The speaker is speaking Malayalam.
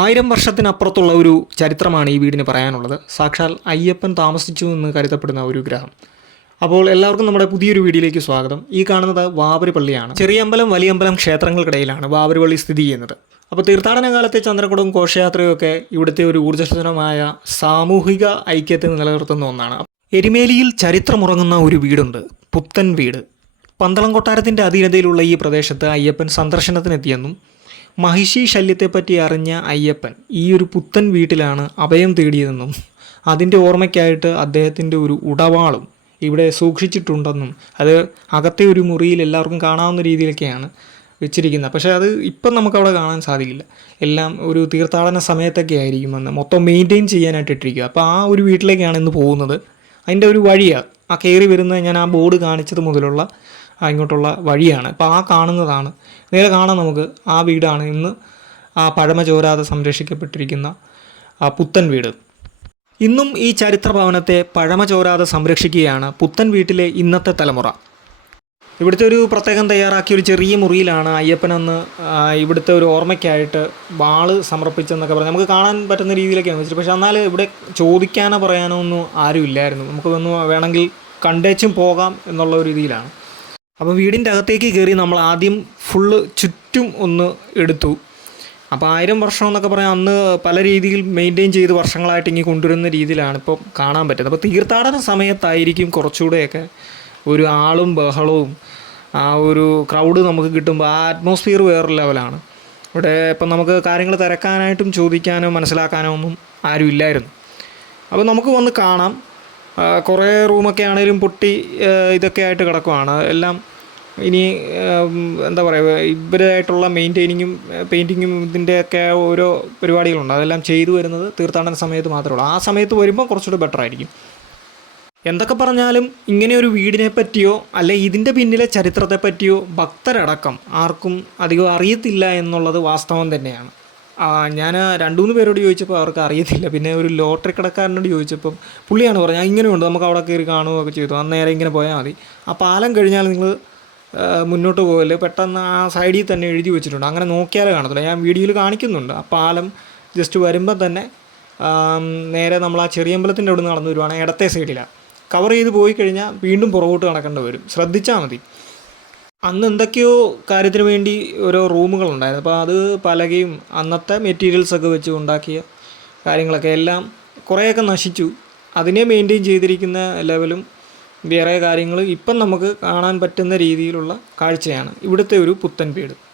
ആയിരം വർഷത്തിനപ്പുറത്തുള്ള ഒരു ചരിത്രമാണ് ഈ വീടിന് പറയാനുള്ളത്. സാക്ഷാൽ അയ്യപ്പൻ താമസിച്ചു എന്ന് കരുതപ്പെടുന്ന ഒരു ഗ്രഹം. അപ്പോൾ എല്ലാവർക്കും നമ്മുടെ പുതിയൊരു വീഡിയോയിലേക്ക് സ്വാഗതം. ഈ കാണുന്നത് വാവരിപ്പള്ളിയാണ് ചെറിയമ്പലം വലിയമ്പലം ക്ഷേത്രങ്ങൾക്കിടയിലാണ് വാവരി പള്ളി സ്ഥിതി ചെയ്യുന്നത്. അപ്പോൾ തീർത്ഥാടന കാലത്തെ ചന്ദ്രകുടവും ഘോഷയാത്രയൊക്കെ ഇവിടുത്തെ ഒരു ഊർജസ്വലമായ സാമൂഹിക ഐക്യത്തെ നിലനിർത്തുന്ന ഒന്നാണ്. എരിമേലിയിൽ ചരിത്രമുറങ്ങുന്ന ഒരു വീടുണ്ട്. പുത്തൻ വീട്. പന്തളം കൊട്ടാരത്തിന്റെ അധീനതയിലുള്ള ഈ പ്രദേശത്ത് അയ്യപ്പൻ സന്ദർശനത്തിനെത്തിയെന്നും മഹിഷി ശല്യത്തെപ്പറ്റി അറിഞ്ഞ അയ്യപ്പൻ ഈ ഒരു പുത്തൻ വീട്ടിലാണ് അഭയം തേടിയതെന്നും അതിന്റെ ഓർമ്മയ്ക്കായിട്ട് അദ്ദേഹത്തിന്റെ ഒരു ഉടവാളും ഇവിടെ സൂക്ഷിച്ചിട്ടുണ്ടെന്നും അത് അകത്തെ ഒരു മുറിയിൽ എല്ലാവർക്കും കാണാവുന്ന രീതിയിലൊക്കെയാണ് വെച്ചിരിക്കുന്നത്. പക്ഷേ അത് ഇപ്പം നമുക്കവിടെ കാണാൻ സാധിക്കില്ല. എല്ലാം ഒരു തീർത്ഥാടന സമയത്തൊക്കെ ആയിരിക്കും എന്ന് മൊത്തം മെയിന്റെയിൻ ചെയ്യാനായിട്ട് ഇട്ടിരിക്കുക. അപ്പോൾ ആ ഒരു വീട്ടിലേക്കാണ് ഇന്ന് പോകുന്നത്. അതിന്റെ ഒരു വഴിയാണ്. ആ കയറി വരുന്ന ഞാൻ ആ ബോർഡ് കാണിച്ചത് മുതലുള്ള ഇങ്ങോട്ടുള്ള വഴിയാണ്. അപ്പോൾ ആ കാണുന്നതാണ്. നേരെ കാണാം നമുക്ക്. ആ വീടാണ് ഇന്ന് ആ പഴമ ചോരാതെ സംരക്ഷിക്കപ്പെട്ടിരിക്കുന്ന ആ പുത്തൻ വീട്. ഇന്നും ഈ ചരിത്ര ഭവനത്തെ പഴമ ചോരാതെ സംരക്ഷിക്കുകയാണ് പുത്തൻ വീട്ടിലെ ഇന്നത്തെ തലമുറ. ഇവിടുത്തെ ഒരു പ്രത്യേകം തയ്യാറാക്കിയ ഒരു ചെറിയ മുറിയിലാണ് അയ്യപ്പൻ അന്ന് ഇവിടുത്തെ ഒരു ഓർമ്മയ്ക്കായിട്ട് വാൾ സമർപ്പിച്ചെന്നൊക്കെ പറഞ്ഞു നമുക്ക് കാണാൻ പറ്റുന്ന രീതിയിലൊക്കെയാണ് വെച്ചിട്ട്. പക്ഷേ എന്നാൽ ഇവിടെ ചോദിക്കാനോ പറയാനോ ഒന്നും ആരും ഇല്ലായിരുന്നു നമുക്ക് ഒന്ന് വേണമെങ്കിൽ കണ്ടേച്ചും പോകാം എന്നുള്ള ഒരു രീതിയിലാണ്. അപ്പോൾ വീടിന്റെ അകത്തേക്ക് കയറി നമ്മൾ ആദ്യം ഫുള്ള് ചുറ്റും ഒന്ന് എടുത്തു. അപ്പോൾ ആയിരം വർഷം എന്നൊക്കെ പറയാൻ അന്ന് പല രീതിയിൽ മെയിന്റെയിൻ ചെയ്ത് വർഷങ്ങളായിട്ട് ഇങ്ങനെ കൊണ്ടുവരുന്ന രീതിയിലാണ് ഇപ്പോൾ കാണാൻ പറ്റുന്നത്. അപ്പോൾ തീർത്ഥാടന സമയത്തായിരിക്കും കുറച്ചുകൂടെയൊക്കെ ഒരു ആളും ബഹളവും ആ ഒരു ക്രൗഡ് നമുക്ക് കിട്ടുമ്പോൾ ആ അറ്റ്മോസ്ഫിയർ വേറൊരു ലെവലാണ് ഇവിടെ ഇപ്പം നമുക്ക് കാര്യങ്ങൾ തിരക്കാനായിട്ടും ചോദിക്കാനോ മനസ്സിലാക്കാനോ ഒന്നും ആരും ഇല്ലായിരുന്നു. അപ്പോൾ നമുക്ക് വന്ന് കാണാം. കുറേ റൂമൊക്കെ ആണെങ്കിലും പൊട്ടി ഇതൊക്കെ ആയിട്ട് കിടക്കുവാണ്. എല്ലാം ഇനി എന്താ പറയുക ഇവരായിട്ടുള്ള മെയിന്റെയിനിങ്ങും പെയിന്റിങ്ങും ഇതിന്റെയൊക്കെ ഓരോ പരിപാടികളുണ്ട്. അതെല്ലാം ചെയ്തു വരുന്നത് തീർത്ഥാടന സമയത്ത് മാത്രമേ ഉള്ളൂ. ആ സമയത്ത് വരുമ്പോൾ കുറച്ചുകൂടി ബെറ്റർ ആയിരിക്കും. എന്തൊക്കെ പറഞ്ഞാലും ഇങ്ങനെ ഒരു വീടിനെ പറ്റിയോ അല്ലെ ഇതിന്റെ പിന്നിലെ ചരിത്രത്തെ പറ്റിയോ ഭക്തരടക്കം ആർക്കും അധികം അറിയത്തില്ല എന്നുള്ളത് വാസ്തവം തന്നെയാണ്. ഞാൻ രണ്ടു മൂന്ന് പേരോട് ചോദിച്ചപ്പോൾ അവർക്ക് അറിയത്തില്ല. പിന്നെ ഒരു ലോട്ടറി കടക്കാരനോട് ചോദിച്ചപ്പം പുള്ളിയാണ് പറഞ്ഞത് ഇങ്ങനെ ഇങ്ങനെയുണ്ട് നമുക്ക് അവിടെ കയറി കാണുകയൊക്കെ ചെയ്തു. അന്നേരം ഇങ്ങനെ പോയാൽ മതി. ആ പാലം കഴിഞ്ഞാൽ നിങ്ങൾ മുന്നോട്ട് പോകല്ലേ? പെട്ടെന്ന് ആ സൈഡിൽ തന്നെ എഴുതി വെച്ചിട്ടുണ്ട്. അങ്ങനെ നോക്കിയാലേ കാണത്തില്ല ഞാൻ വീഡിയോയിൽ കാണിക്കുന്നുണ്ട്. ആ പാലം ജസ്റ്റ് വരുമ്പോൾ തന്നെ നേരെ നമ്മൾ ആ ചെറിയമ്പലത്തിന്റെ അവിടെ നിന്ന് നടന്നു വരുവാണെങ്കിൽ ഇടത്തെ സൈഡിലാണ് കവർ ചെയ്ത് പോയി കഴിഞ്ഞാൽ വീണ്ടും പുറകോട്ട് നടക്കേണ്ടി വരും. ശ്രദ്ധിച്ചാൽ മതി. അന്ന് എന്തൊക്കെയോ കാര്യത്തിന് വേണ്ടി ഓരോ റൂമുകളുണ്ടായിരുന്നു അപ്പോൾ അത് പലകയും അന്നത്തെ മെറ്റീരിയൽസൊക്കെ വെച്ച് ഉണ്ടാക്കിയ കാര്യങ്ങളൊക്കെ എല്ലാം കുറേയൊക്കെ നശിച്ചു. അതിനെ മെയിന്റെയിൻ ചെയ്തിരിക്കുന്ന ലെവലും വേറെ കാര്യങ്ങളും ഇപ്പം നമുക്ക് കാണാൻ പറ്റുന്ന രീതിയിലുള്ള കാഴ്ചയാണ് ഇവിടുത്തെ ഒരു പുത്തൻ വീട്.